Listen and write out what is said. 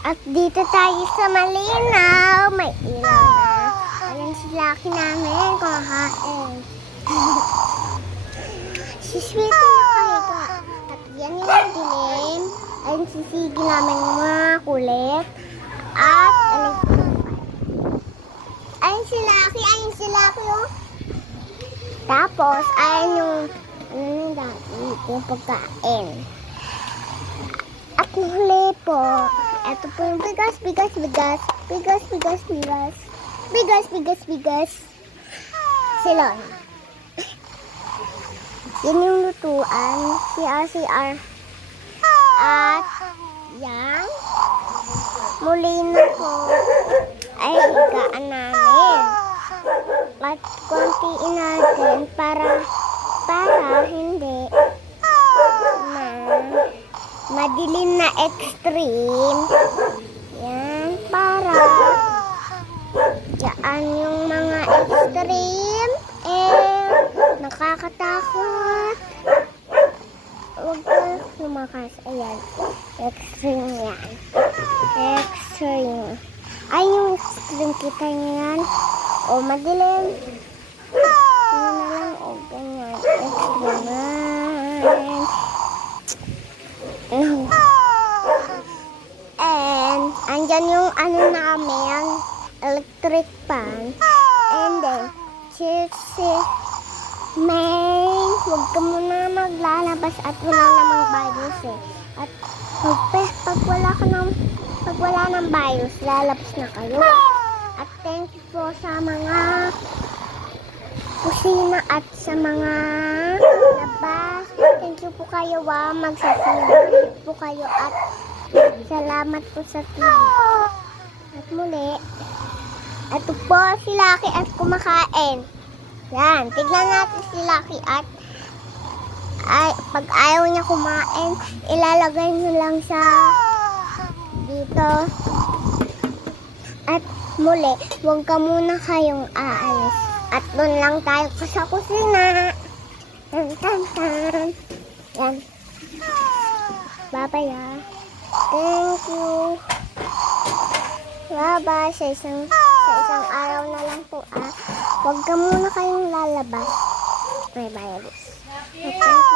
At dito tayo sa malinaw. May ilaw na. Ayan si Lucky namin kumakain. Si Sweetie nakahiga. At yan yung dilim. Ayan si Sige namin mga kulit. At electric fan. Ayan si Lucky. Ayan si Lucky oh. Tapos ayan yung ano na dati. Yung pagkain. At huli po. Ito po yung bigas. Silon. Yan yung lutuan. CR. At yan. Muli na po. Ay higaan namin. At kontiin natin para hindi madilim na extreme. Yan, para yan yung mga extreme. Nakakatakot. Huwag ka lumakas. Ayan, extreme yan. Extreme. Ay, yung extreme kita yan. O, madilim. Ano na lang, o, ganyan. Extreme yan. And andyan yung ano namin, electric fan. And then, si May, huwag ka muna maglalabas at wala namang virus eh. At pag wala ng virus, lalabas na kayo. At thank you po sa mga kusina at sa mga labas. Thank you po kayo, magsasalubong po kayo at salamat po sa TV. At muli, ito po si Lucky at kumakain. Yan, tignan natin si Lucky at pag ayaw niya kumain, ilalagay niyo lang sa dito. At muli, huwag ka muna kayong aalis. At doon lang tayo sa kusina. Tan. Yan. Bye-bye ah. Thank you. Bye-bye. Sa isang araw na lang po ah. Huwag ka muna kayong lalabas. May virus. Thank you.